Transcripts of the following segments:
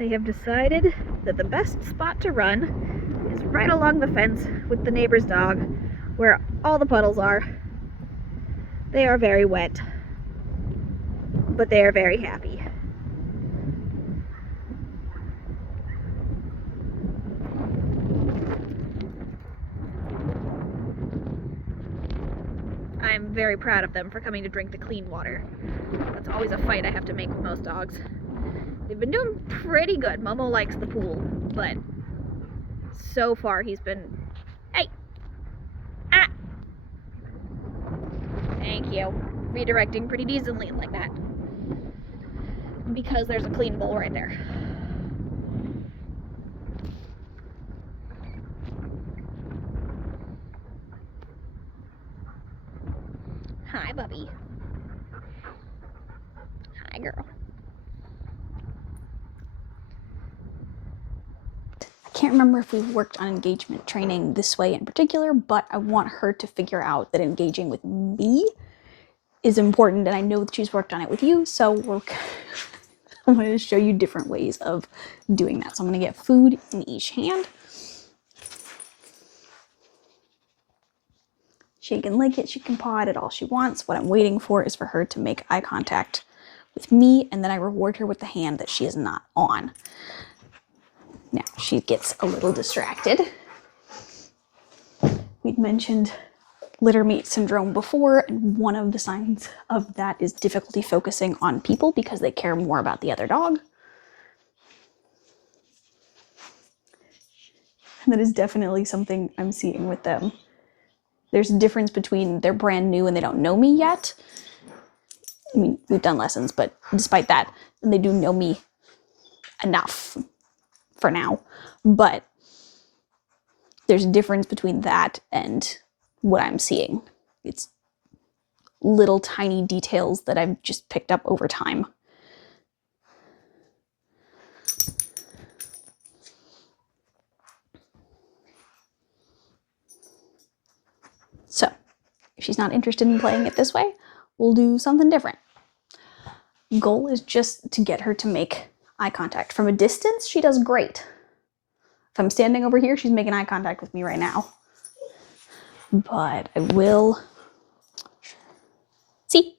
They have decided that the best spot to run is right along the fence with the neighbor's dog, where all the puddles are. They are very wet, but they are very happy. I'm very proud of them for coming to drink the clean water. That's always a fight I have to make with most dogs. They've been doing pretty good. Mommo likes the pool, but so far he's been... Hey! Ah! Thank you. Redirecting pretty decently like that. Because there's a clean bowl right there. Hi, Bubby. Hi, girl. I can't remember if we worked on engagement training this way in particular, but I want her to figure out that engaging with me is important, and I know that she's worked on it with you, so I'm going to show you different ways of doing that. So I'm going to get food in each hand. She can lick it, she can paw at it all she wants. What I'm waiting for is for her to make eye contact with me, and then I reward her with the hand that she is not on. Now, she gets a little distracted. We'd mentioned litter mate syndrome before, and one of the signs of that is difficulty focusing on people because they care more about the other dog. And that is definitely something I'm seeing with them. There's a difference between they're brand new and they don't know me yet. I mean, we've done lessons, but despite that, they do know me enough for now. But there's a difference between that and what I'm seeing. It's little tiny details that I've just picked up over time. So, if she's not interested in playing it this way, we'll do something different. Goal is just to get her to make eye contact. From a distance, she does great. If I'm standing over here, she's making eye contact with me right now. But I will... See?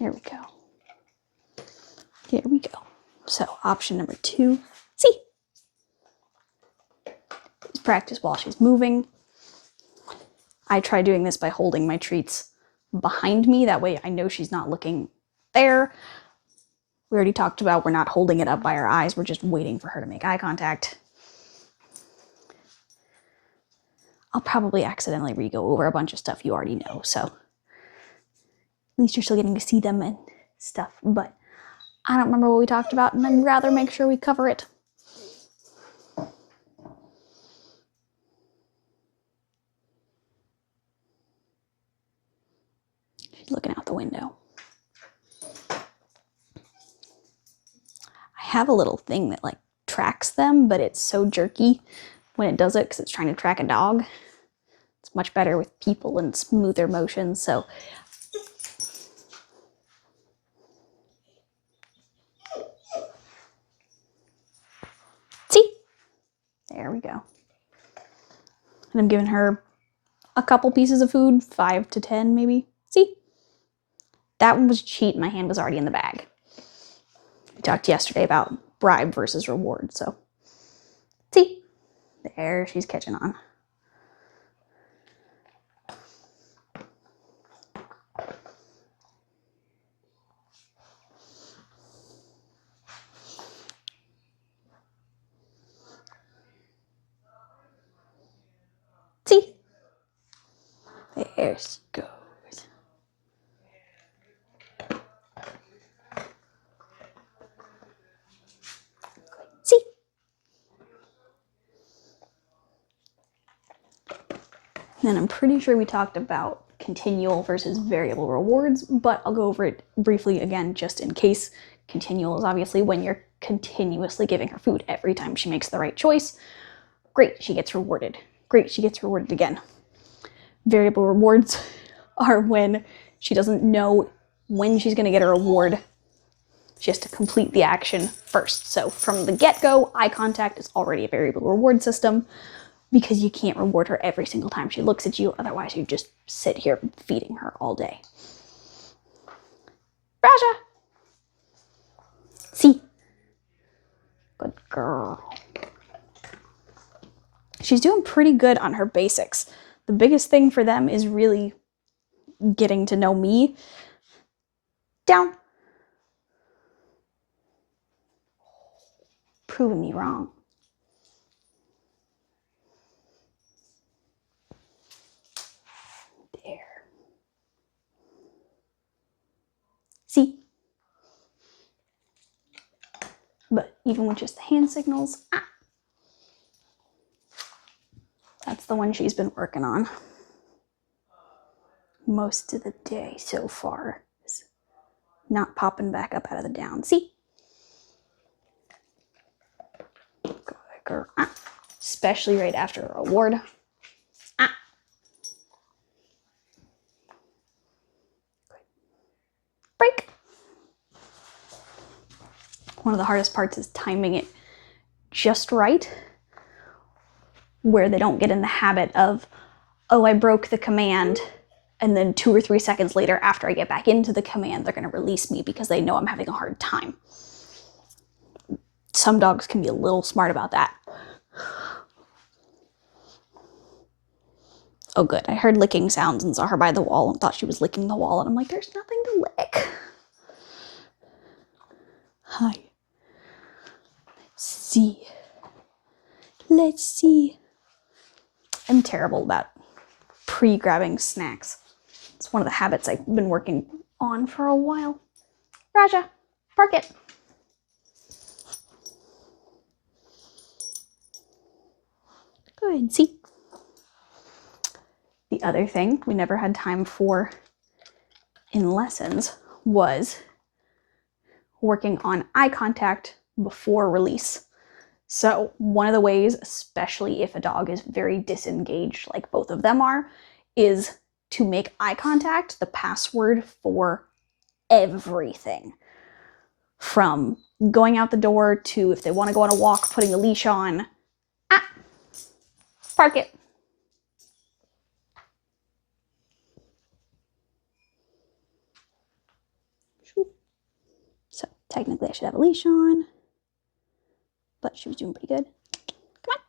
There we go. Here we go. So, option number 2, see? Is practice while she's moving. I try doing this by holding my treats behind me. That way I know she's not looking there. We already talked about we're not holding it up by our eyes. We're just waiting for her to make eye contact. I'll probably accidentally re-go over a bunch of stuff you already know, so at least you're still getting to see them and stuff. But I don't remember what we talked about, and I'd rather make sure we cover it. She's looking out the window. I have a little thing that like tracks them, but it's so jerky when it does it because it's trying to track a dog. It's much better with people and smoother motions, so see? There we go. And I'm giving her a couple pieces of food, 5 to 10 maybe. See? That one was a cheat. My hand was already in the bag. We talked yesterday about bribe versus reward, so see? There, she's catching on. See? There she goes. See? And I'm pretty sure we talked about continual versus variable rewards, but I'll go over it briefly again just in case. Continual is obviously when you're continuously giving her food every time she makes the right choice. Great, she gets rewarded. Great, she gets rewarded again. Variable rewards are when she doesn't know when she's going to get a reward She has to complete the action first. So from the get-go, eye contact is already a variable reward system because you can't reward her every single time she looks at you. Otherwise, you just sit here feeding her all day. Rajah! See? Good girl. She's doing pretty good on her basics. The biggest thing for them is really getting to know me. Down. Proving me wrong. There. See? But even with just the hand signals, that's the one she's been working on most of the day so far. Is not popping back up out of the down. See? Good girl. Especially right after a reward. Break. One of the hardest parts is timing it just right, where they don't get in the habit of, oh, I broke the command, and then 2 or 3 seconds later, after I get back into the command, they're going to release me because they know I'm having a hard time. Some dogs can be a little smart about that. Oh good, I heard licking sounds and saw her by the wall and thought she was licking the wall, and I'm like, there's nothing to lick. Hi. Let's see. Let's see. I'm terrible about pre-grabbing snacks. It's one of the habits I've been working on for a while. Rajah, park it. Good, see? The other thing we never had time for in lessons was working on eye contact before release. So one of the ways, especially if a dog is very disengaged, like both of them are, is to make eye contact the password for everything. From going out the door to, if they want to go on a walk, putting a leash on. Park it. So technically I should have a leash on, but she was doing pretty good. Come on.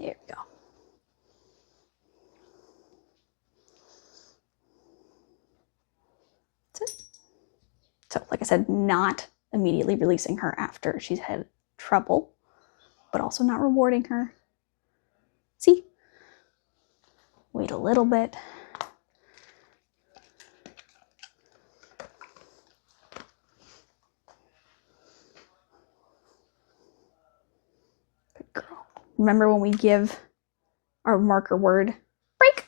There we go. That's it. So like I said, not immediately releasing her after she's had trouble, but also not rewarding her. See? Wait a little bit. Good girl. Remember when we give our marker word, break?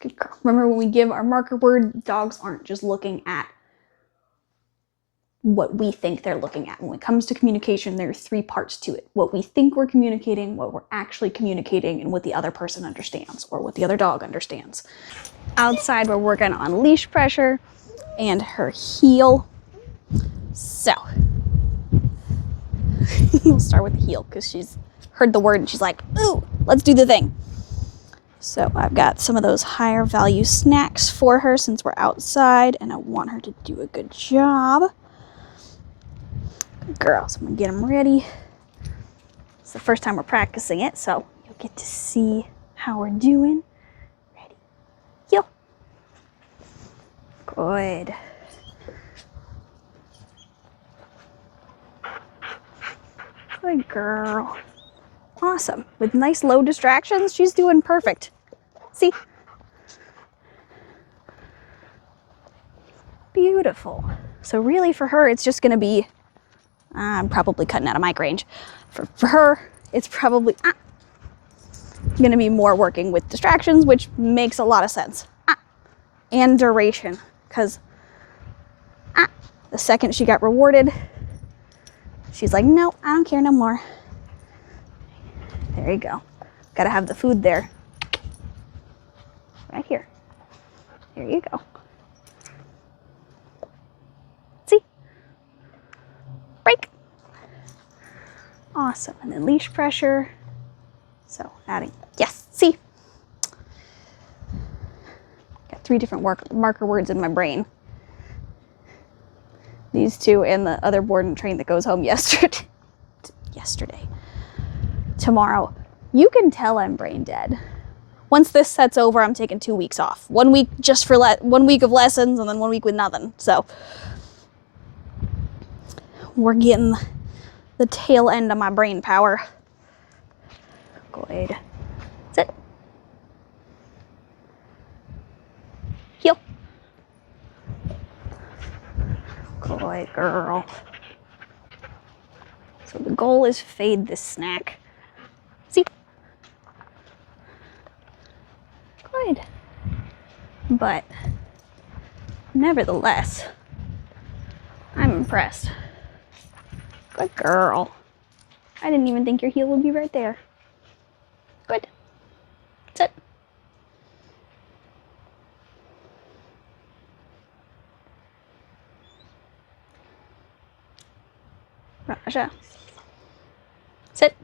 Good girl. Remember when we give our marker word, dogs aren't just looking at what we think they're looking at. When it comes to communication, there are 3 parts to it. What we think we're communicating, what we're actually communicating, and what the other person understands, or what the other dog understands. Outside, we're working on leash pressure and her heel. So, we'll start with the heel because she's heard the word and she's like, ooh, let's do the thing. So I've got some of those higher value snacks for her since we're outside and I want her to do a good job. Good girl, so I'm gonna get them ready. It's the first time we're practicing it, so you'll get to see how we're doing. Ready, heel. Good. Good girl. Awesome. With nice low distractions, she's doing perfect. See? Beautiful. So really for her, it's just gonna be, I'm probably cutting out of mic range. For her, it's probably gonna be more working with distractions, which makes a lot of sense. And duration, because the second she got rewarded, she's like, no, I don't care no more. There you go. Gotta have the food there. Right here. There you go. Awesome. And then leash pressure. So adding, yes, see? Got 3 different marker words in my brain. These 2 and the other board and train that goes home yesterday. Tomorrow. You can tell I'm brain dead. Once this set's over, I'm taking 2 weeks off. 1 week just for 1 week of lessons and then 1 week with nothing. So we're getting the tail end of my brain power. Good. Sit. Heel. Good girl. So the goal is fade this snack. See? Good. But nevertheless, I'm impressed. Good girl. I didn't even think your heel would be right there. Good. Sit. Rajah. Sit.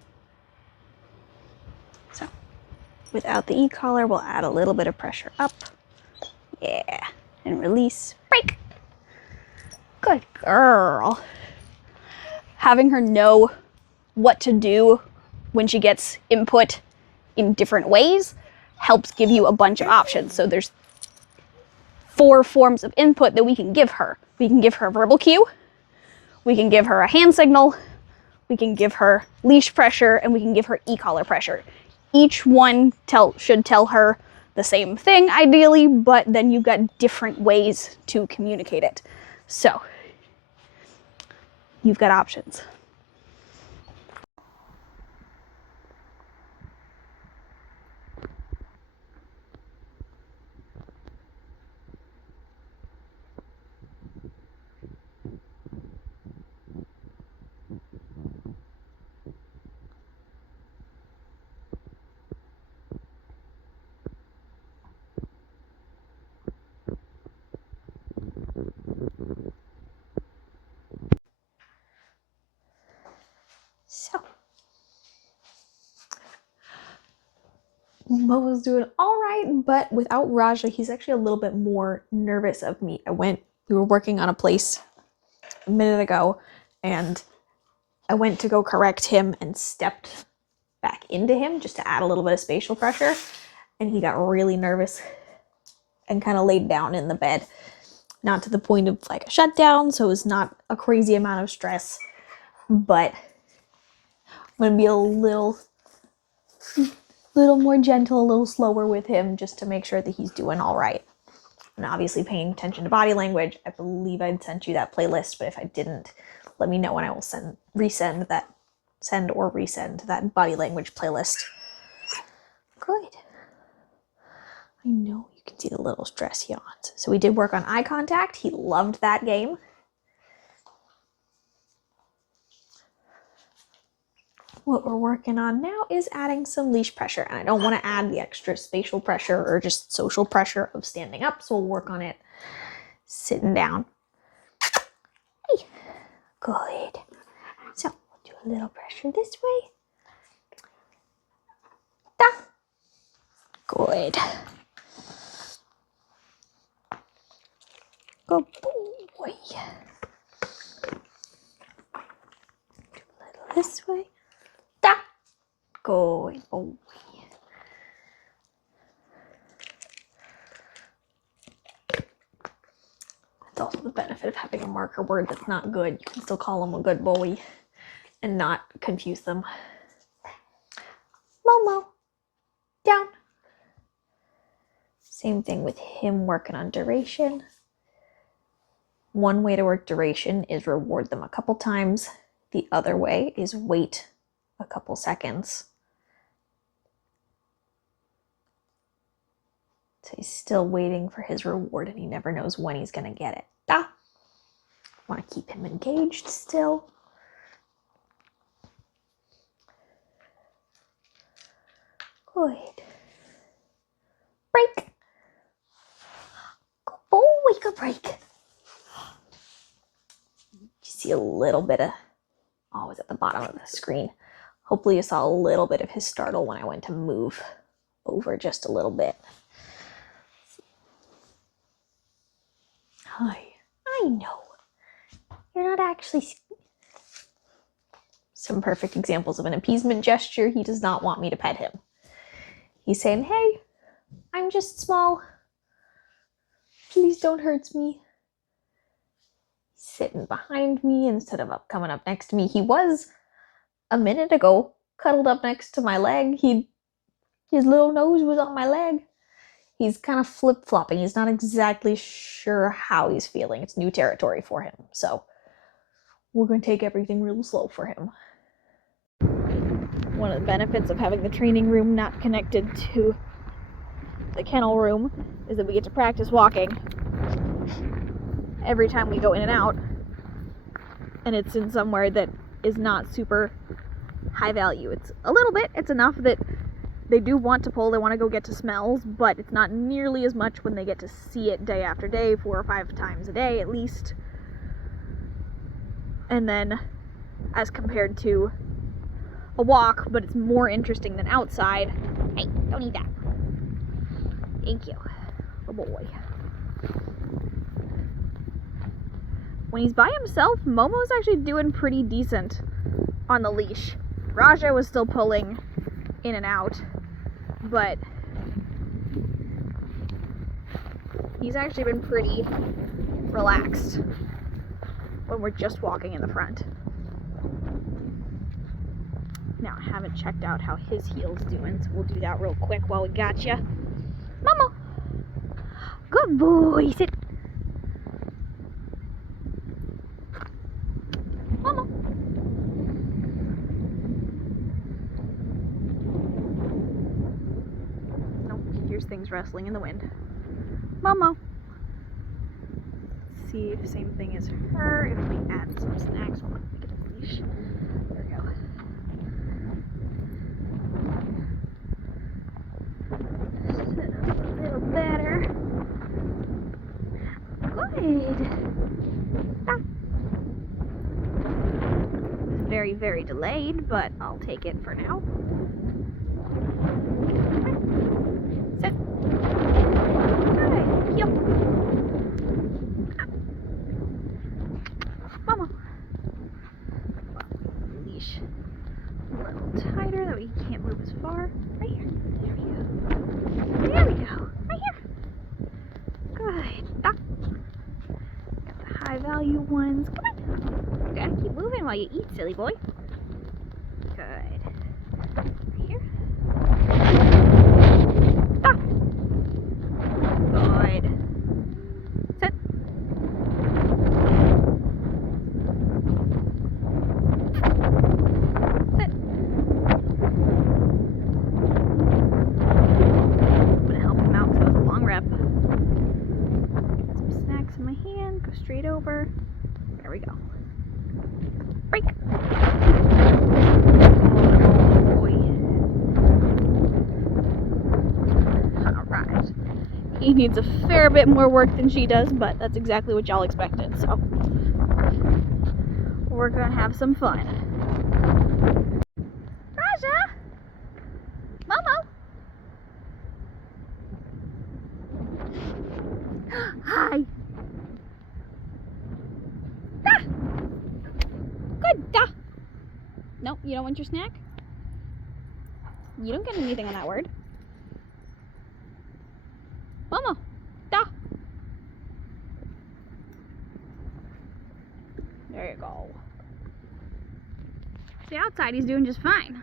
So, without the e-collar, we'll add a little bit of pressure up. Yeah. And release. Break. Good girl. Having her know what to do when she gets input in different ways helps give you a bunch of options. So there's 4 forms of input that we can give her. We can give her a verbal cue, we can give her a hand signal, we can give her leash pressure, and we can give her e-collar pressure. Each one should tell her the same thing ideally, but then you've got different ways to communicate it. So you've got options. So Momo's doing all right, but without Rajah, he's actually a little bit more nervous of me. We were working on a place a minute ago, and I went to go correct him and stepped back into him just to add a little bit of spatial pressure, and he got really nervous and kind of laid down in the bed. Not to the point of like a shutdown, so it's not a crazy amount of stress, but I'm gonna be a little more gentle, a little slower with him just to make sure that he's doing all right. And obviously paying attention to body language. I believe I'd sent you that playlist, but if I didn't, let me know and I will send or resend that body language playlist. Good. I know you can see the little stress yawns. So we did work on eye contact. He loved that game. What we're working on now is adding some leash pressure. And I don't want to add the extra spatial pressure or just social pressure of standing up. So we'll work on it sitting down. Hey. Good. So we'll do a little pressure this way. Da. Good. Good boy. Do a little this way. Da. Good boy. That's also the benefit of having a marker word that's not good. You can still call them a good boy and not confuse them. Momo. Down. Same thing with him working on duration. One way to work duration is reward them a couple times. The other way is wait a couple seconds. So he's still waiting for his reward and he never knows when he's going to get it. Ah. Want to keep him engaged still. Good. Break. Good boy, good break. You see a little bit of, oh, it's at the bottom of the screen. Hopefully you saw a little bit of his startle when I went to move over just a little bit. Hi. I know. You're not actually... Some perfect examples of an appeasement gesture. He does not want me to pet him. He's saying, hey, I'm just small. Please don't hurt me. Sitting behind me instead of coming up next to me. He was, a minute ago, cuddled up next to my leg. His little nose was on my leg. He's kind of flip-flopping. He's not exactly sure how he's feeling. It's new territory for him. So we're going to take everything real slow for him. One of the benefits of having the training room not connected to the kennel room is that we get to practice walking every time we go in and out. And it's in somewhere that is not super high value. It's a little bit. It's enough that they do want to pull, they want to go get to smells, but it's not nearly as much when they get to see it day after day, 4 or 5 times a day at least. And then, as compared to a walk, but it's more interesting than outside. Hey, don't eat that. Thank you. Good boy. When he's by himself, Momo's actually doing pretty decent on the leash. Rajah was still pulling in and out, but he's actually been pretty relaxed when we're just walking in the front. Now, I haven't checked out how his heel's doing, so we'll do that real quick while we got you. Momo! Good boy! Sit! Momo! Nope, here's things rustling in the wind. Momo! Let's see if same thing as her, if we add some snacks. Hold on, get a leash. There we go. A little better. Good. Ah. Very, very delayed, but I'll take it for now. Sit. Good. Heel. Mama. Leash a little tighter, that way he can't move as far. Right here. There we go. There we go. Right here. Good. Ah. Got the high value ones. Come on. Gotta keep moving while you eat, silly boy. Good. Right here. Stop. Good. Sit. Sit. I'm gonna help him out because that was a long rep. Get some snacks in my hand. Go straight over. There we go. Break. Alright. He needs a fair bit more work than she does, but that's exactly what y'all expected, so we're gonna have some fun. Rajah! Momo! Hi! Ah! Good! Da! Nope, you don't want your snack? You don't get anything on that word. Momo! Da! There you go. See, outside he's doing just fine.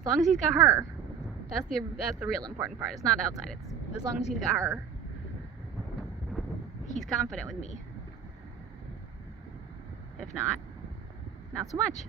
As long as he's got her. That's the real important part. It's not outside. It's as long as he's got her. He's confident with me. If not, not so much.